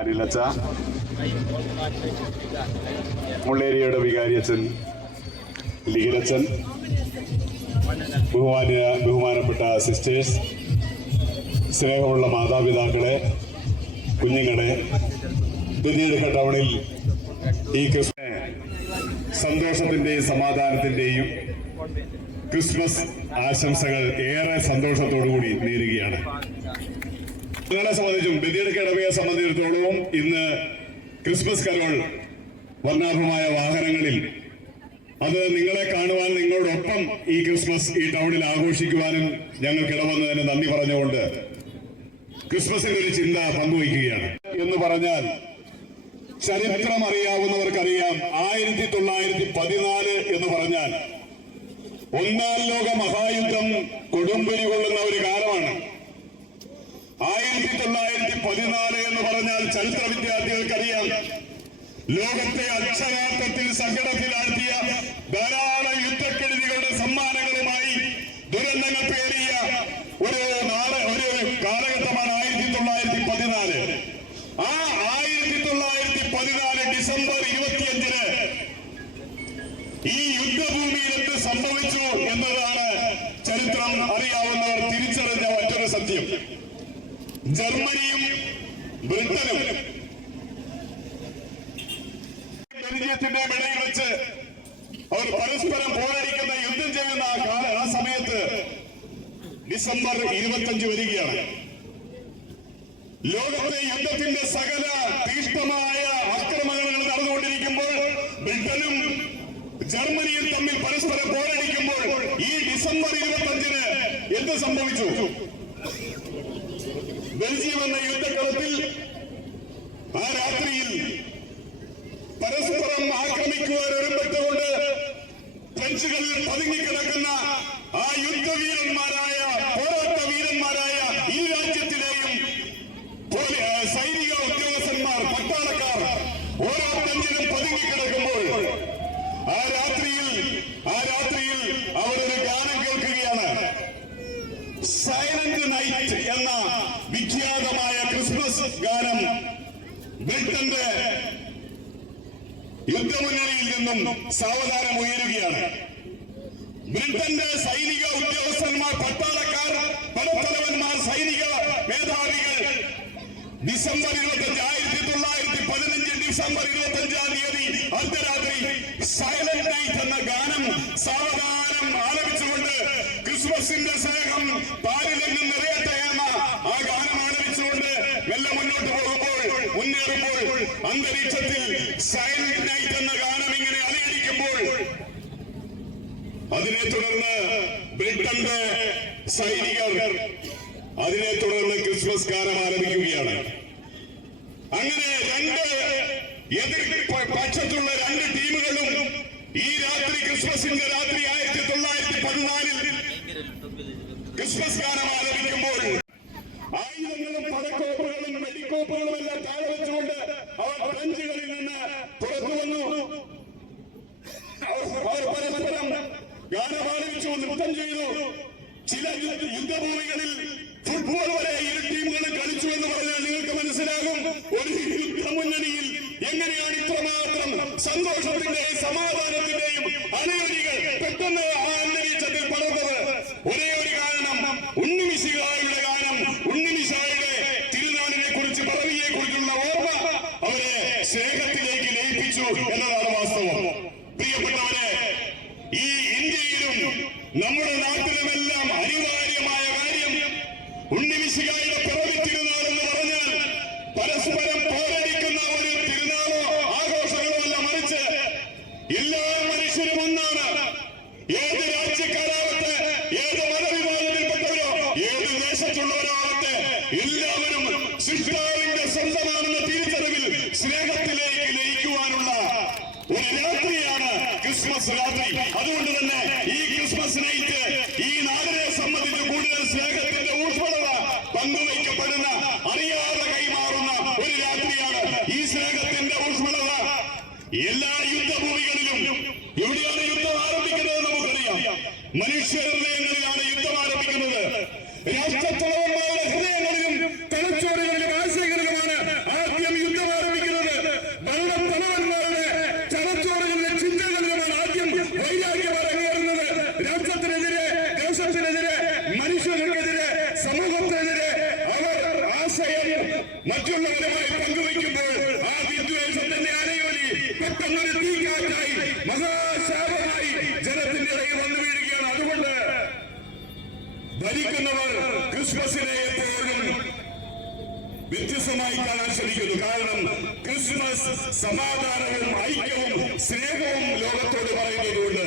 അനിലച്ച, മുള്ളേരിയുടെ വികാരിയച്ഛൻ ലിഖിതച്ചൻ, ബഹുമാനപ്പെട്ട സിസ്റ്റേഴ്സ്, സ്നേഹമുള്ള മാതാപിതാക്കളെ, കുഞ്ഞുങ്ങളെ, ബദിയടുക്ക ടൗണിൽ ഈ സന്തോഷത്തിന്റെയും സമാധാനത്തിന്റെയും ക്രിസ്മസ് ആശംസകൾ ഏറെ സന്തോഷത്തോടുകൂടി നേരുകയാണ്. നിങ്ങളെ സംബന്ധിച്ചും ബദിയടുക്ക ഇടവയെ സംബന്ധിച്ചിടത്തോളവും ഇന്ന് ക്രിസ്മസ് കരോൾ വർണ്ണാഭമായ വാഹനങ്ങളിൽ അത് നിങ്ങളെ കാണുവാൻ നിങ്ങളോടൊപ്പം ഈ ക്രിസ്മസ് ഈ ടൗണിൽ ആഘോഷിക്കുവാനും ഞങ്ങൾക്ക് ഇടവന്നതിന് നന്ദി പറഞ്ഞുകൊണ്ട് ക്രിസ്മസിന്റെ ഒരു ചിന്ത പങ്കുവയ്ക്കുകയാണ്. എന്ന് പറഞ്ഞാൽ ചരിത്രം അറിയാവുന്നവർക്കറിയാം, 1914 എന്ന് പറഞ്ഞാൽ ഒന്നാം ലോക മഹായുദ്ധം കൊടുമ്പിരി കൊള്ളുന്ന ഒരു കാലമാണ്. 1914 എന്ന് പറഞ്ഞാൽ ചരിത്ര വിദ്യാർത്ഥികൾക്കറിയാം, ലോകത്തെ അക്ഷരാർത്ഥത്തിൽ സങ്കടത്തിലാഴ്ത്തിയ ധാരാളം യുദ്ധക്കെടുതികളുടെ സമ്മാനങ്ങളുമായി ദുരന്തങ്ങൾ പേറിയ ഒരു കാലഘട്ടമാണ് 1914. ആ 1914 ഡിസംബർ 25 ഈ യുദ്ധഭൂമിയിൽ എന്ത് സംഭവിച്ചു എന്നതാണ് ചരിത്രം അറിയാവുന്നവർ തിരിച്ചറിഞ്ഞ മറ്റൊരു സത്യം. ജർമ്മനിയും ബ്രിട്ടനും ബെൽജിയത്തിന്റെ ഇടയിൽ വെച്ച് അവർ പരസ്പരം പോരടിക്കുന്ന യുദ്ധം ചെയ്യുന്ന ആ സമയത്ത് ഡിസംബർ 25 വരികയാണ്. ലോകത്തെ യുദ്ധത്തിന്റെ സകല തീഷ്ണമായ ആക്രമണങ്ങൾ നടന്നുകൊണ്ടിരിക്കുമ്പോൾ ബ്രിട്ടനും ജർമ്മനിയും തമ്മിൽ പരസ്പരം പോരടിക്കുമ്പോൾ ഈ ഡിസംബർ 25 എന്ത് സംഭവിച്ചു? ബെൽജിയം എന്ന യുദ്ധക്കളത്തിൽ ആ രാത്രിയിൽ പരസ്പരം ആക്രമിക്കുവാൻ ഒരുമ്പെട്ടുകൊണ്ട് ഫ്രഞ്ചുകളിൽ പതുങ്ങിക്കിടക്കുന്ന ആ യുദ്ധവീരന്മാരായ പോരാട്ട വീരന്മാരായ ഈ രാജ്യത്തിലെയും സൈനിക ഉദ്യോഗസ്ഥന്മാർ, പട്ടാളക്കാർ ഓരോ ഫ്രഞ്ചിലും പതുങ്ങിക്കിടക്കുമ്പോൾ ആ രാത്രിയിൽ അവരൊരു ഗാനം കേൾക്കുകയാണ്. സൈലന്റ് നൈറ്റ് എന്ന വിഖ്യാതമായ ക്രിസ്മസ് ഗാനം ബ്രിട്ടന്റെ യുദ്ധമുന്നണിയിൽ നിന്നും സാവധാനം ഉയരുകയാണ്. ബ്രിട്ടന്റെ സൈനിക ഉദ്യോഗസ്ഥന്മാർ, പട്ടാളക്കാർ, പടത്തലവന്മാർ, സൈനിക മേധാവികൾ ഡിസംബർ 1915 ഡിസംബർ 25 അർദ്ധരാത്രി സൈലന്റ് നൈറ്റ് എന്ന ഗാനം സാവധാനം ആലപിച്ചുകൊണ്ട് ക്രിസ്മസിന്റെ സ്നേഹം പാലിലെങ്ങും നിറയട്ടെ എന്ന ആ ഗാനം ആലപിച്ചുകൊണ്ട് മെല്ലെ മുന്നോട്ട് മുന്നേറുമ്പോൾ അന്തരീക്ഷത്തിൽ സൈലന്റ് നൈറ്റ് എന്ന ഗാനം ഇങ്ങനെ അലയടിക്കുമ്പോൾ അതിനെ തുടർന്ന് ബ്രിട്ടന്റെ സൈനികർ അതിനെ തുടർന്ന് ക്രിസ്മസ് ഗാനം ആലപിക്കുകയാണ്. അങ്ങനെ എതിർ പക്ഷത്തുള്ള രണ്ട് ടീമുകളും ഈ രാത്രി ക്രിസ്മസിന്റെ രാത്രി 1914 ക്രിസ്മസ് ഗാനം ആലപിക്കുമ്പോൾ ആയുധങ്ങളും പടക്കോപ്പുകളും വെടിക്കോപ്പുകളും എല്ലാം താഴെ വെച്ചുകൊണ്ട് അവർ ഫ്രഞ്ചുകളിൽ നിന്ന് പുറത്തു വന്നു. അവർ പരസ്പരം ഗാനം ആലപിച്ചു, നൃത്തം ചെയ്തു. ചില യുദ്ധഭൂമികളിൽ ഫുട്ബോൾ വരെ ഇരു ടീമുകളും കളിച്ചു എന്ന് പറഞ്ഞാൽ നിങ്ങൾക്ക് മനസ്സിലാകും ഒരു യുദ്ധമുന്നണിയിൽ എങ്ങനെയാണ് ഇത്രമാത്രം സന്തോഷത്തിന്റെയും സമാധാനത്തിന്റെയും അനവധികൾ പെട്ടെന്ന് ആ അന്തരീക്ഷത്തിൽ പടർന്നത്. ഒരേ ഒരു കാരണം, ഉണ്ണിമിശിഹായുടെ ഗാനം, ഉണ്ണിമിശിഹായുടെ തിരുനാളിനെ കുറിച്ച്, പിറവിയെ കുറിച്ചുള്ള ഓർമ്മ അവരെ സ്നേഹത്തിലേക്ക് ലയിപ്പിച്ചു എന്നതാണ് വാസ്തവം. പ്രിയപ്പെട്ടവരെ, ഈ ഇന്ത്യയിലും നമ്മുടെ നാട്ടിലുമെല്ലാം അനിവാര്യമായ കാര്യം ഉണ്ണിമിശിഹായുടെ പിറവി തിരുനാൾ എന്ന് പറഞ്ഞാൽ പരസ്പരം പോരടിക്കുന്ന ഒരു തിരുനാളോ ആഘോഷങ്ങളോ അല്ല, മറിച്ച് എല്ലാ മനുഷ്യരും ഒന്നാണ്. ഏത് രാജ്യക്കാരാവട്ടെ, ഏത് മതവിഭാഗത്തിൽപ്പെട്ടവരോ, ഏത് ദേശത്തുള്ളവരോ ആവട്ടെ, എല്ലാവരും സൃഷ്ടാവിന്റെ സ്വന്തമാണെന്ന തിരിച്ചറിവിൽ സ്നേഹത്തിലേക്ക് ലയിക്കുവാനുള്ള ഒരു രാത്രിയാണ് ക്രിസ്മസ് രാത്രി. അതുകൊണ്ട് തന്നെ ഈ ക്രിസ്മസ് നൈറ്റ് ഈ നാടിനെ സംബന്ധിച്ച് കൂടുതൽ സ്നേഹത്തിന്റെ ഊഷ്മളത പങ്കുവയ്ക്കപ്പെടുന്ന, അറിയാതെ കൈമാറുന്ന ഒരു രാത്രിയാണ്. ഈ സ്നേഹത്തിന്റെ ഊഷ്മളത എല്ലാ യുദ്ധഭൂമികളിലും എവിടെയാണ് യുദ്ധം ആരംഭിക്കുന്നത് നമുക്കറിയാം. മനുഷ്യ ഹൃദയങ്ങളിലാണ് യുദ്ധം ആരംഭിക്കുന്നത്. രാഷ്ട്രത്തലവന്മാരുടെ ഹൃദയങ്ങളിലും തലച്ചോറുകളിലും ആശയങ്ങളിലുമാണ് ആദ്യം രാഷ്ട്രത്തിനെതിരെ, മനുഷ്യർക്കെതിരെ, സമൂഹത്തിനെതിരെ അവർ ആശയം മറ്റുള്ളവരുമായി പങ്കുവയ്ക്കുമ്പോൾ ആ വിദ്വേഷത്തിന്റെ അലയൊലി പെട്ടെന്നൊരു തീക്കാറ്റായി മഹാശാപമായി ജനത്തിന്റെ ഇടയിൽ വന്നു വീഴുകയാണ്. അതുകൊണ്ട് ഭരിക്കുന്നവർ ക്രിസ്മസിനെ എപ്പോഴും വ്യത്യസ്തമായി കാണാൻ ശ്രമിക്കുന്നു. കാരണം ക്രിസ്മസ് സമാധാനവും ഐക്യവും സ്നേഹവും ലോകത്തോട് പറയുന്നതുകൊണ്ട്